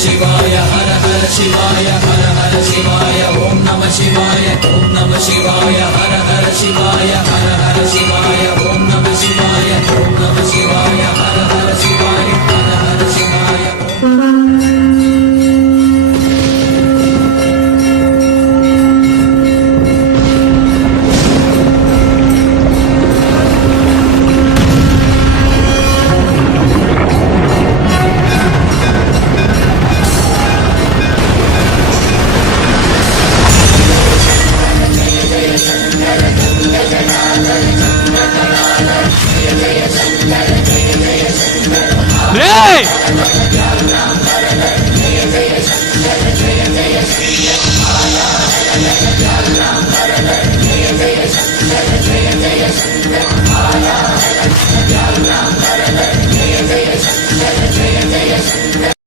शिवाय हर हर शिवाय हर हर शिवाय ओम नमः शिवाय हर हर शिवाय हर हर शिवाय ओम नमः शिवाय हर हर शिवाय हर हर शिवाय